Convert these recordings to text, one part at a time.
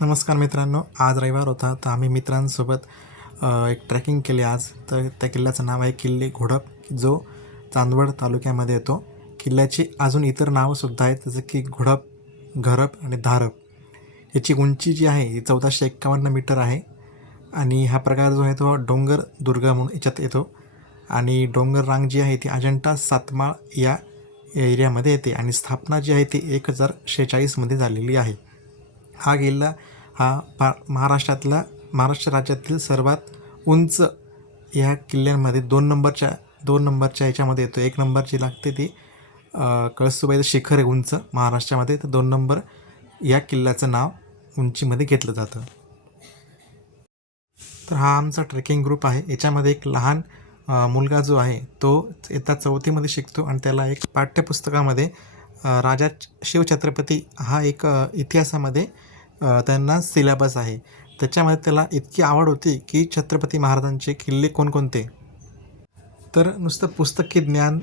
नमस्कार मित्रांनो, आज रविवार होता तर आम्ही मित्रांसोबत एक ट्रेकिंग केली आज. तर त्या किल्ल्याचं नाव आहे किल्ले घोडप, जो चांदवड तालुक्यामध्ये येतो. किल्ल्याची अजून इतर नावंसुद्धा आहेत, जसं की घोडप, घरप आणि धारप. याची उंची जी आहे ही 1451 मीटर आहे. आणि हा प्रकार जो आहे तो डोंगर दुर्ग म्हणून याच्यात येतो. आणि डोंगर रांग जी आहे ती अजंठा सातमाळ या एरियामध्ये येते आणि स्थापना जी आहे ती 1046मध्ये झालेली आहे. हा किल्ला हा महाराष्ट्र राज्यातील सर्वात उंच या किल्ल्यांमध्ये दोन नंबरच्या ह्याच्यामध्ये येतो. एक नंबरची लागते ती कळसूबाईचं शिखर आहे उंच महाराष्ट्रामध्ये, तर 2 नंबर या किल्ल्याचं नाव उंचीमध्ये घेतलं जातं. तर हा आमचा ट्रेकिंग ग्रुप आहे. याच्यामध्ये एक लहान मुलगा जो आहे तो इयत्ता 4थीमध्ये शिकतो आणि त्याला एक पाठ्यपुस्तकामध्ये राजा शिवछत्रपती हा एक इतिहासामध्ये त्यांना सिलेबस आहे. त्याच्यामध्ये त्याला इतकी आवड होती की छत्रपती महाराजांचे किल्ले कोणकोणते, तर नुसतं पुस्तकी ज्ञान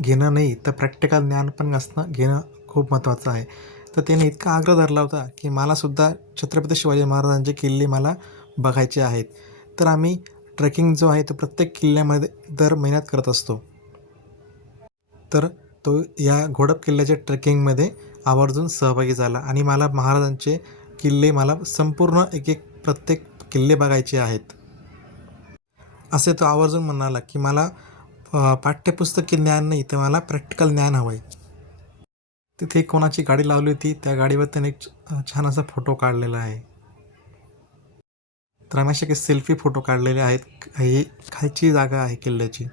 घेणं नाही, तर प्रॅक्टिकल ज्ञान पण घेणं खूप महत्त्वाचं आहे. तर त्याने इतका आग्रह धरला होता की मलासुद्धा छत्रपती शिवाजी महाराजांचे किल्ले मला बघायचे आहेत. तर आम्ही ट्रेकिंग जो आहे तो प्रत्येक किल्ल्यामध्ये दर महिन्यात करत असतो. तर तो या घोडप किल्ल्याच्या ट्रेकिंगमध्ये आवर्जून सहभागी झाला आणि मला महाराजांचे किल्ले मला संपूर्ण एक प्रत्येक किल्ले बघायचे आहेत, असे तो आवर्जून म्हणाला की मला पाठ्यपुस्तकी ज्ञान नाही, तर मला प्रॅक्टिकल ज्ञान हवं आहे. तिथे कोणाची गाडी लावली होती, त्या गाडीवर त्याने एक छान असा फोटो काढलेला आहे. तर आम्ही असे काही सेल्फी फोटो काढलेले आहेत. ही खायची जागा आहे किल्ल्याची.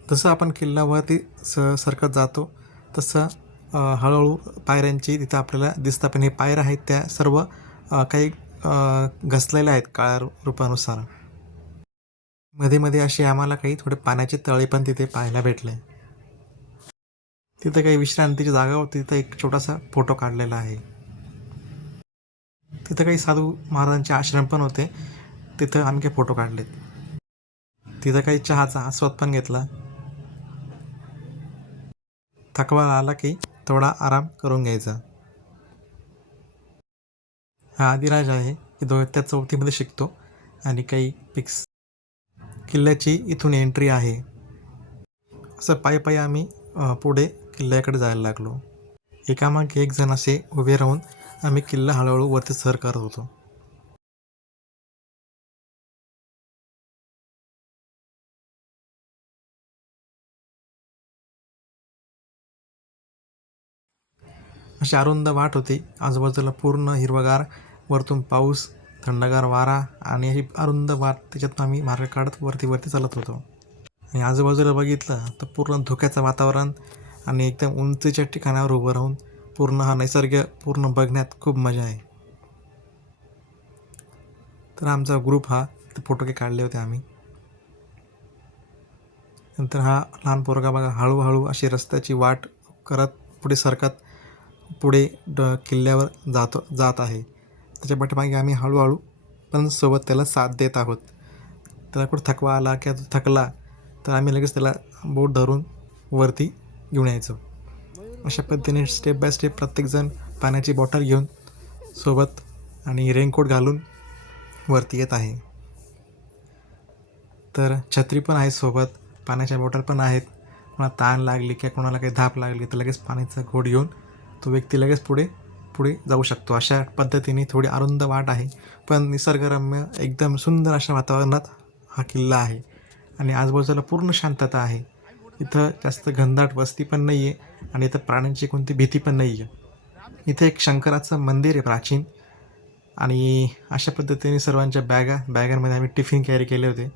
जसं आपण किल्ल्यावरती सरकत जातो तसं हळूहळू पायऱ्यांची तिथं आपल्याला दिसतं. पण हे पायऱ्या आहेत त्या सर्व काही घसलेल्या आहेत काळ्या रूपानुसार. मध्ये मध्ये असे आम्हाला काही थोडे पाण्याचे तळे पण तिथे पाहायला भेटले. तिथं काही विश्रांतीची जागा होती, तिथं एक छोटासा फोटो काढलेला आहे. तिथं काही साधू महाराजांचे आश्रम पण होते, तिथं आम्ही काही फोटो काढलेत. तिथं काही चहाचा आस्वाद पण घेतला. थकवा आला की थोडा आराम करून घ्यायचा. हा आदिराज आहे की त्या 4थीमध्ये शिकतो आणि काही पिक्स. किल्ल्याची इथून एंट्री आहे. असं पायी पायी आम्ही पुढे किल्ल्याकडे जायला लागलो. एकामागे एक जण असे उभे राहून आम्ही किल्ला हळूहळू वरती सर करत होतो. अशी अरुंद वाट होती, आजूबाजूला पूर्ण हिरवगार, वरतून पाऊस, थंडगार वारा आणि अशी अरुंद वाट, त्याच्यातून आम्ही मार्ग काढत वरती वरती चालत होतो. आणि आजूबाजूला बघितलं तर पूर्ण धुक्याचं वातावरण आणि एकदम उंचीच्या ठिकाणावर उभं राहून पूर्ण हा निसर्ग पूर्ण बघण्यात खूप मजा आहे. तर आमचा ग्रुप हा फोटो काही काढले होते आम्ही. नंतर हा लहान पोरगा बघा हळूहळू अशी रस्त्याची वाट करत पुढे सरकत पुढे किल्ल्यावर जात आहे. त्याच्या पाठीमागे आम्ही हळूहळू पण सोबत त्याला साथ देत आहोत. त्याला कुठं थकवा आला किंवा तो थकला तर आम्ही लगेच त्याला बोट धरून वरती घेऊन यायचो. अशा पद्धतीने स्टेप बाय स्टेप प्रत्येकजण पाण्याची बॉटल घेऊन सोबत आणि रेनकोट घालून वरती येत आहे. तर छत्री पण आहे सोबत, पाण्याच्या बॉटल पण आहेत. कोणाला ताण लागली किंवा कोणाला काही धाप लागली तर लगेच पाण्याचा घोट घेऊन तो व्यक्ती लगेच पुढे पुढे जाऊ शकतो. अशा पद्धतीने थोडी अरुंद वाट आहे, पण निसर्गरम्य एकदम सुंदर अशा वातावरणात हा किल्ला आहे. आणि आजूबाजूला पूर्ण शांतता आहे. इथं जास्त घनदाट वस्ती पण नाही आहे आणि इथं प्राण्यांची कोणती भीती पण नाही आहे. इथे एक शंकराचं मंदिर आहे प्राचीन. आणि अशा पद्धतीने सर्वांच्या बॅगांमध्ये आम्ही टिफिन कॅरी केले होते.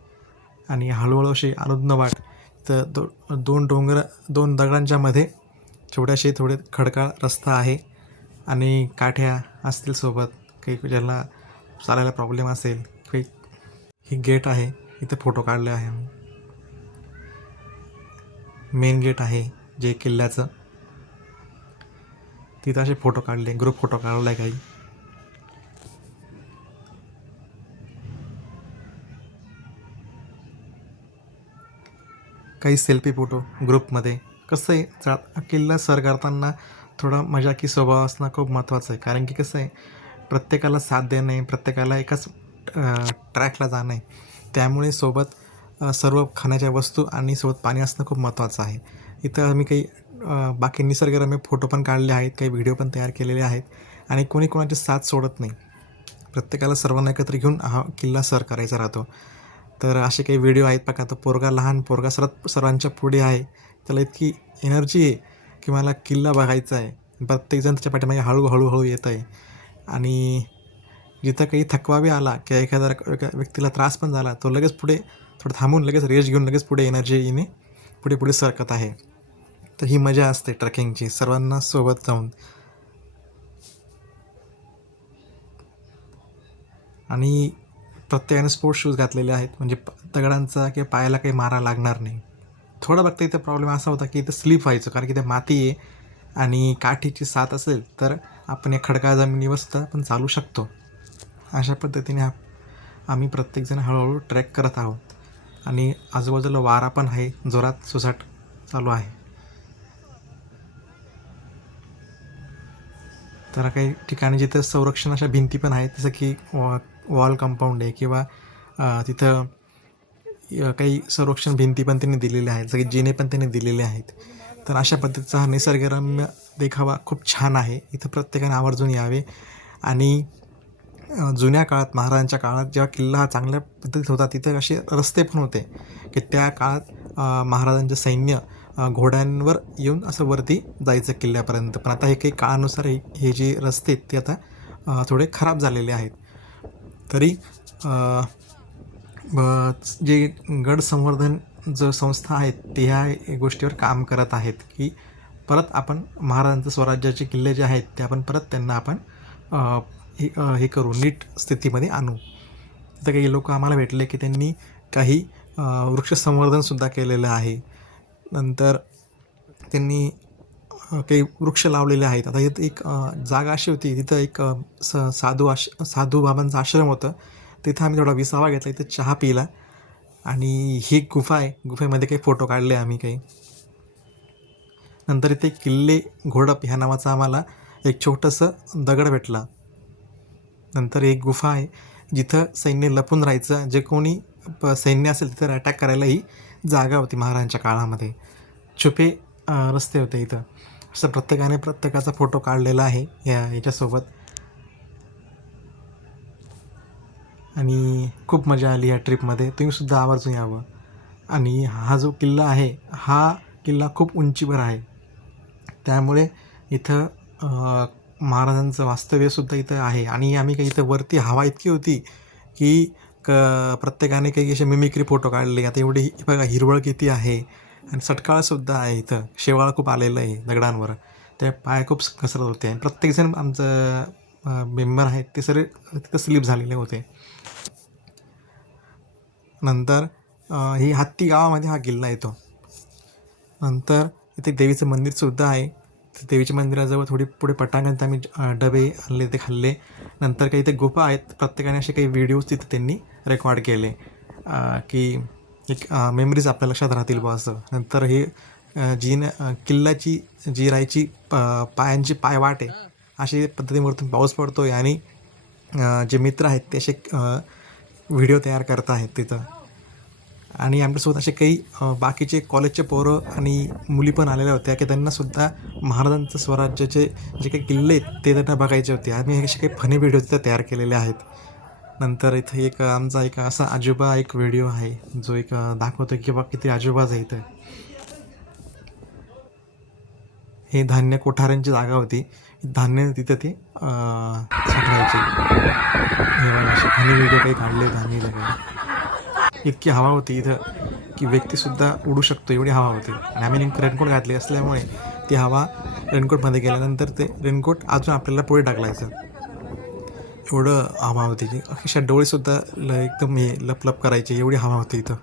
आणि हळूहळू अशी अरुंद वाट, तर दोन दगडांच्या मध्ये छोट्याशे थोडे खडकाळ रस्ता आहे आणि काठ्या असतील सोबत, काही ज्याला चालायला प्रॉब्लेम असेल काही. ही गेट आहे, इथे फोटो काढले आहे. मेन गेट आहे जे किल्ल्याचं, तिथं असे फोटो काढले, ग्रुप फोटो काढला आहे काही. काही सेल्फी फोटो ग्रुपमध्ये. कसं आहे किल्ला सर करताना थोडा मजाकी स्वभाव असणं खूप महत्त्वाचं आहे. कारण की कसं आहे प्रत्येकाला साथ देणे, प्रत्येकाला एकाच ट्रॅकला जाणे, त्यामुळे सोबत सर्व खाण्याच्या वस्तू आणि सोबत पाणी असणं खूप महत्त्वाचं आहे. इथं आम्ही काही बाकी निसर्गरम्य फोटो पण काढले आहेत, काही व्हिडिओ पण तयार केलेले आहेत आणि कोणी कोणाची साथ सोडत नाही. प्रत्येकाला सर्वांना एकत्र घेऊन हा किल्ला सर करायचा राहतो. तर असे काही व्हिडिओ आहेत बघा. तो पोरगा, लहान पोरगा सर्वांच्या पुढे आहे. त्याला इतकी एनर्जी आहे की मला किल्ला बघायचा आहे. प्रत्येकजण त्याच्या पाठीमागे हळूहळू येत आहे आणि जिथं काही थकवा बी आला किंवा एका व्यक्तीला त्रास पण झाला, तो लगेच पुढे थोडं थांबून लगेच रेस्ट घेऊन लगेच पुढे एनर्जीने पुढे सरकत आहे. तर ही मजा असते ट्रेकिंगची सर्वांना सोबत जाऊन. आणि प्रत्येकाने स्पोर्ट्स शूज घातलेले आहेत, म्हणजे दगडांचा किंवा पायाला काही मारा लागणार नाही. थोडा बघता इथं प्रॉब्लेम असा होता की इथं स्लिप व्हायचं, कारण की ते माती आहे आणि काठीची साथ असेल तर आपण या खडकाळ जमिनीवर सुद्धा आपण चालू शकतो. अशा पद्धतीने आम्ही प्रत्येकजण हळूहळू ट्रेक करत आहोत आणि आजूबाजूला वारा पण आहे, जोरात सुसाट चालू आहे. तर काही ठिकाणी जिथं संरक्षण अशा भिंती पण आहेत, जसं की वॉल कंपाऊंड आहे किंवा तिथं काही संरक्षण भिंती पण त्यांनी दिलेल्या आहेत, जसं की जिने पण त्यांनी दिलेले आहेत. तर अशा पद्धतीचा हा निसर्गरम्य देखावा खूप छान आहे. इथं प्रत्येकाने आवर्जून यावे. आणि जुन्या काळात, महाराजांच्या काळात जेव्हा किल्ला हा चांगल्या पद्धतीत होता, तिथं असे रस्ते पण होते की त्या काळात महाराजांचे सैन्य घोड्यांवर येऊन असं वरती जायचं किल्ल्यापर्यंत. पण आता हे काही काळानुसार हे जे रस्ते आहेत ते आता थोडे खराब झालेले आहेत. तरी जे गड संवर्धन जो संस्था आहेत ते ह्या गोष्टीवर काम करत आहेत की परत आपण महाराजांचं स्वराज्याचे किल्ले जे आहेत ते आपण परत त्यांना आपण हे करू, नीट स्थितीमध्ये आणू. तिथं काही लोक आम्हाला भेटले की त्यांनी काही वृक्ष संवर्धनसुद्धा केलेलं आहे. नंतर त्यांनी काही वृक्ष लावलेले आहेत. आता इथं एक जागा अशी होती, तिथं एक साधू बाबांचं आश्रम होतं. तिथं आम्ही थोडा विसावा घेतला, इथं चहा पिला आणि ही गुफा आहे, गुफेमध्ये काही फोटो काढले आम्ही काही. नंतर इथे किल्ले घोडप ह्या नावाचा आम्हाला एक छोटंसं दगड भेटला. नंतर एक गुफा आहे जिथं सैन्य लपून राहायचं, जे कोणी सैन्य असेल तिथं अटॅक करायला ही जागा होती महाराजांच्या काळामध्ये. छुपे रस्ते होते इथं. असं प्रत्येकाने प्रत्येकाचा फोटो काढलेला आहे याच्यासोबत आणि खूप मजा आली या ट्रिपमध्ये. तुम्हीसुद्धा आवर्जून यावं. आणि हा जो किल्ला आहे, हा किल्ला खूप उंचीवर आहे, त्यामुळे इथं महाराजांचं वास्तव्यसुद्धा इथं आहे. आणि आम्ही काही इथं वरती हवा इतकी होती की प्रत्येकाने काही असे मिमिक्री फोटो काढले. आता एवढी बघा हिरवळ किती आहे आणि सटकाळसुद्धा आहे इथं, शेवाळ खूप आलेलं आहे दगडांवर, त्या पाय खूप घसरत होते आणि प्रत्येकजण आमचं मेंबर आहेत ते सर्व तिथं स्लिप झालेले होते. नंतर ही हत्ती गावामध्ये हा किल्ला येतो. नंतर इथे देवीचं मंदिरसुद्धा आहे. देवीच्या मंदिराजवळ थोडी पुढे पटांगणात आम्ही डबे आणले, ते खाल्ले. नंतर काही इथे गुफा आहेत, प्रत्येकाने असे काही व्हिडिओज तिथे त्यांनी रेकॉर्ड केले की एक मेमरीज आपल्या लक्षात राहतील बुवा असं. नंतर हे किल्ल्याची जी राहायची पायांची पायवाट आहे, अशी पद्धतीवरतून पाऊस पडतो आहे आणि जे मित्र आहेत ते असे व्हिडिओ तयार करत आहेत तिथं. आणि आमच्यासोबत असे काही बाकीचे कॉलेजचे पोरं आणि मुली पण आलेल्या होत्या की त्यांनासुद्धा महाराजांचं स्वराज्याचे जे काही किल्ले आहेत ते त्यांना बघायचे होते. आम्ही असे काही फनी व्हिडिओ तिथं तयार केलेले आहेत. नंतर इथं एक आमचा एक असा आजोबा एक व्हिडिओ आहे जो एक दाखवतो की बा किती आजोबाज आहे इथं. हे धान्य कोठाऱ्यांची जागा होती, धान्य तिथं ते साठवायचे. हे बघा असे फनी व्हिडिओ काही काढले धान्य वगैरे. इतकी हवा होती इथं की व्यक्तीसुद्धा उडू शकतो एवढी हवा होती. आणि आम्ही नेमकं रेनकोट घातले असल्यामुळे ती हवा रेनकोटमध्ये गेल्यानंतर ते रेनकोट अजून आपल्याला पुढे ढकलायचं, एवढं हवा होती की अक्षरशः डोळेसुद्धा एकदम हे लपलप करायचे, एवढी हवा होती इथं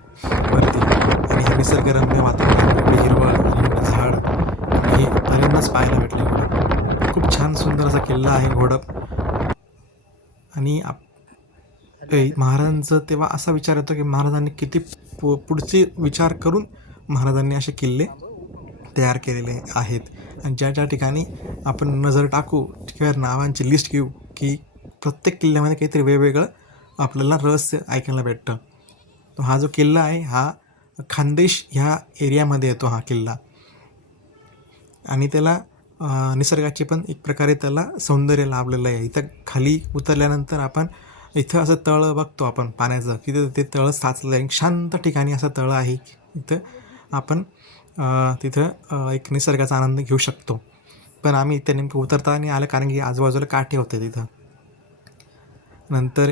वरती. आणि हे निसर्गरम्य वातावरण, एवढी हिरवळ, एवढं झाड आणि पहिल्यांदाच पाहायला भेटलं एवढं. खूप छान सुंदर असा किल्ला आहे घोडप. आणि महाराजांचं तेव्हा असा विचार येतो की महाराजांनी किती पुढचे विचार करून महाराजांनी असे किल्ले तयार केलेले आहेत. आणि ज्या ठिकाणी आपण नजर टाकू किंवा नावांची लिस्ट घेऊ की प्रत्येक किल्ल्यामध्ये काहीतरी वेगवेगळं आपल्याला रहस्य ऐकायला भेटतं. तो हा जो किल्ला आहे हा खानदेश ह्या एरियामध्ये येतो हा किल्ला. आणि त्याला निसर्गाचे पण एक प्रकारे त्याला सौंदर्य लाभलेलं आहे. इथं खाली उतरल्यानंतर आपण इथं असं तळं बघतो आपण पाण्याचं, की ते तळं साचलं आहे. शांत ठिकाणी असं तळं आहे. इथं आपण तिथं एक निसर्गाचा आनंद घेऊ शकतो. पण आम्ही इथे नेमकं उतरताना आलं, कारण की आजूबाजूला काठे होते तिथं. नंतर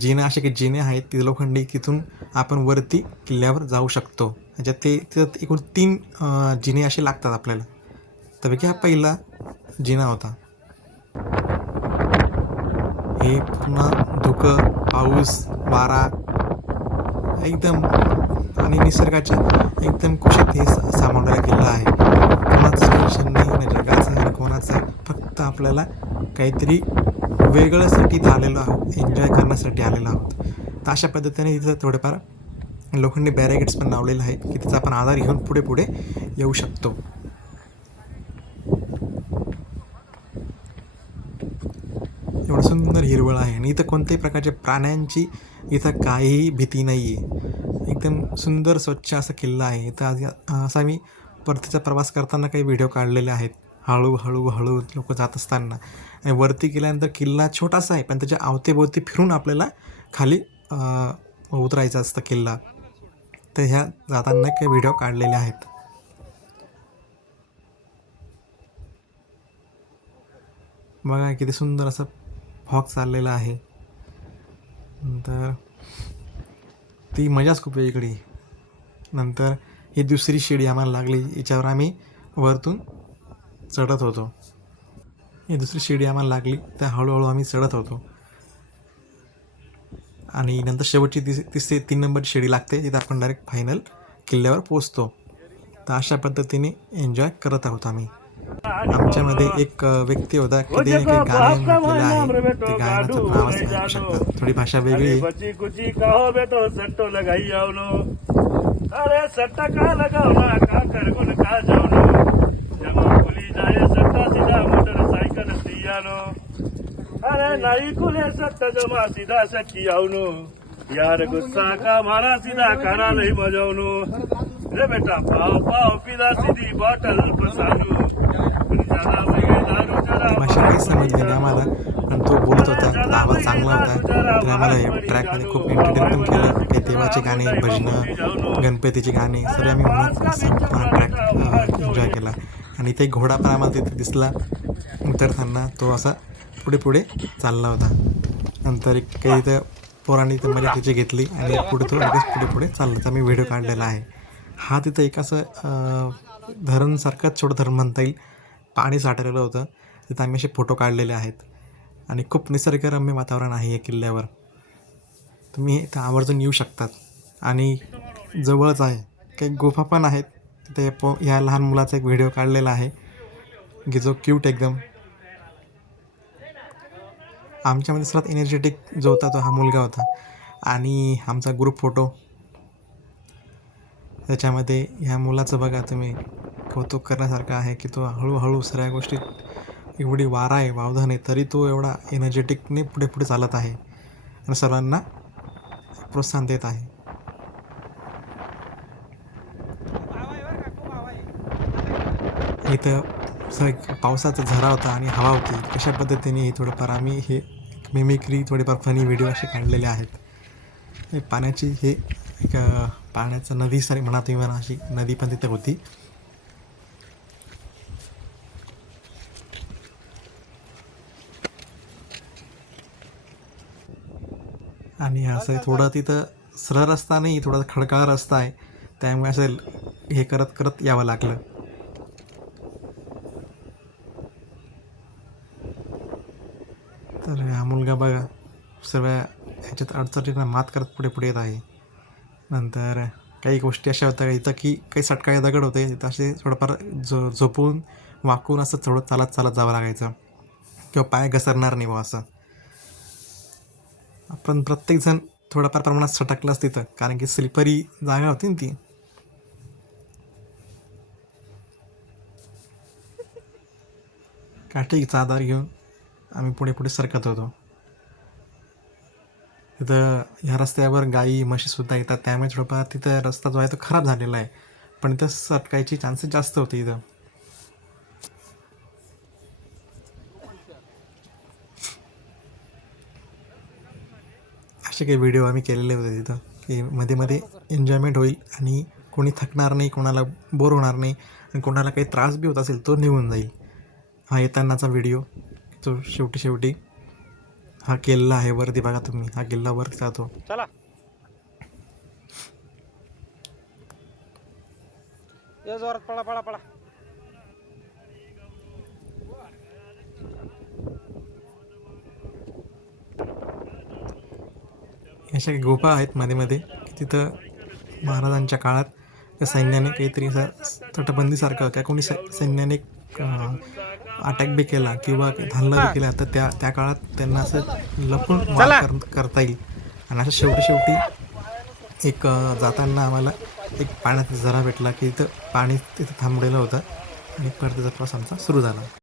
जिने असे काही जिने आहेत तिथे लोखंडी, तिथून आपण वरती किल्ल्यावर जाऊ शकतो. त्याच्यात तिथं एकूण 3 जिने असे लागतात आपल्याला. त्यापैकी हा पहिला जिना होता. हे पूर्ण धुकं, पाऊस, वारा एकदम आणि निसर्गाच्या एकदम कुशीत हे सामावलेला किल्ला आहे. कोणाचं टेन्शन नाही, ना जगाचं ना कोणाचं. फक्त आपल्याला काहीतरी वेगळ्यासाठी इथं आलेलो आहोत, एन्जॉय करण्यासाठी आलेलो आहोत. तर अशा पद्धतीने इथं थोडेफार लोखंडी बॅरिकेड्स पण लावलेलं आहे, की त्याचा आपण आधार घेऊन पुढे पुढे येऊ शकतो. एवढं सुंदर हिरवळ आहे आणि इथं कोणत्याही प्रकारच्या प्राण्यांची इथं काहीही भीती नाही आहे. एकदम सुंदर स्वच्छ असा किल्ला आहे. इथं असा मी परतीचा प्रवास करताना काही व्हिडिओ काढलेले आहेत. हळू लोक जात असताना. आणि वरती गेल्यानंतर किल्ला छोटासा आहे, पण त्याच्या अवतीभोवती फिरून आपल्याला खाली उतरायचं असतं किल्ला. तर ह्या जाताना काही व्हिडिओ काढलेले आहेत. बघा किती सुंदर असं फॉग चाललेला आहे. नंतर ती मजाच खूप वेगळी. नंतर ही दुसरी शिडी आम्हाला लागली, याच्यावर आम्ही वरतून चढत होतो. ही दुसरी शिडी आम्हाला लागली, त्या हळूहळू आम्ही चढत होतो. आणि नंतर शेवटची तिसरी 3 नंबरची शिडी लागते, तिथं आपण डायरेक्ट फायनल किल्ल्यावर पोचतो. तर अशा पद्धतीने एन्जॉय करत आहोत आम्ही. आमच्यामध्ये एक व्यक्ती होता की ते काही गाणे म्हटलेलं आहे. ते गायनाचं नाव असं ऐकू शकतात. थोडी भाषा वेगळी आहे. अरे सट्टा का लगावना का करगुन का जावनो जमा खुली जाए सट्टा सीधा मोटरसाइकिल सियानो अरे नाई खुले सट्टा जमा सीधा सच्ची आवनो यार गुस्सा का मारा सीधा खाना नहीं बजावनो रे बेटा पाव पाव पिला सीधी बॉटल पसानू ज्यादा वेगळे दारू जरा भाषा काही समजली नाही आम्हाला, पण तो बोलत होता, त्याचा आवाज चांगला होता. तर आम्हाला या ट्रॅकमध्ये खूप एंटरटेन पण केलं. काही देवाचे गाणे, भजनं, गणपतीची गाणी सर्व आम्ही म्हणत संपूर्ण ट्रॅक एन्जॉय केला. आणि इथे एक घोडा पण आम्हाला तिथे दिसला उतरताना. तो असा पुढे पुढे चालला होता. नंतर एक काही इथं पोरांनी इथं मजा त्याची घेतली आणि पुढे तो लगेच पुढे पुढे चालला. तर आम्ही व्हिडिओ काढलेला आहे. हा तिथं एक असं धरणसारखंच छोटं धरण म्हणता येईल, पाणी साठलेलं होतं. तिथं आम्ही असे फोटो काढलेले आहेत. आणि खूप निसर्गरम्य वातावरण आहे या किल्ल्यावर. तुम्ही इथं आवर्जून येऊ शकतात. आणि जवळच आहे काही गुफा पण आहेत तिथे. ह्या लहान मुलाचा एक व्हिडिओ काढलेला आहे की जो क्यूट एकदम. आमच्यामध्ये सर्वात एनर्जेटिक जो होता तो हा मुलगा होता. आणि आमचा ग्रुप फोटो त्याच्यामध्ये ह्या मुलाचं बघा तुम्ही, कौतुक करण्यासारखं आहे की तो हळूहळू सगळ्या गोष्टीत एवढी वारा आहे, वावधान आहे, तरी तो एवढा एनर्जेटिकने पुढे पुढे चालत आहे आणि सर्वांना प्रोत्साहन देत आहे. इथं पावसाचा झरा होता आणि हवा होती. कशा पद्धतीने थोडंफार आम्ही हे मिमिक्री, थोडेफार फनी व्हिडिओ असे काढलेले आहेत. पाण्याची हे एक पाण्याचं नदी सारी म्हणा तुम्ही, म्हणा अशी नदी पण तिथे होती. आणि असं थोडं तिथं सरळ रस्ता नाही, थोडा खडकाळ रस्ता आहे, त्यामुळे असं हे करत करत यावं लागलं. तर हा मुलगा बघा सर्व ह्याच्यात अडचणींना मात करत पुढे पुढे येत आहे. नंतर काही गोष्टी अशा होत्या इथं की काही सटकाळे दगड होते तिथं, असे थोडंफार झोपून वाकून असं थोडं चालत चालत जावं लागायचं, किंवा पाय घसरणार नाही बा असं. पण प्रत्येकजण थोड्याफार प्रमाणात सटकलंच तिथं, कारण की स्लिपरी जागा होती ना ती. काठीचा आधार घेऊन आम्ही पुढे पुढे सरकत होतो. तिथं ह्या रस्त्यावर गाई म्हशीसुद्धा येतात, त्यामुळे थोडंफार तिथं रस्ता जो आहे तो खराब झालेला आहे, पण इथं सटकायची चान्सेस जास्त होते इथं. असे काही व्हिडिओ आम्ही केलेले होते तिथं, की मध्ये मध्ये एन्जॉयमेंट होईल आणि कोणी थकणार नाही, कोणाला बोर होणार नाही आणि कोणाला काही त्रास बी होत असेल तो निघून जाईल. हा येतानाचा व्हिडिओ तो शेवटी हा किल्ला आहे वरती बघा तुम्ही, हा किल्ला वरती जातो. चला ये जोरात पळा पळा पळा. अशा काही गुफा आहेत मध्ये मध्ये की तिथं महाराजांच्या काळात त्या सैन्याने काहीतरी असं तटबंदीसारखं काय कोणी सैन्याने अटॅक बी केला किंवा हल्ला बी केला तर त्या काळात त्यांना असं लपून मार करता येईल. आणि असं शेवटी एक जाताना आम्हाला एक पाण्याचा झरा भेटला की इथं पाणी तिथं थांबलेलं होतं आणि परतीचा प्रवास आमचा सुरू झाला.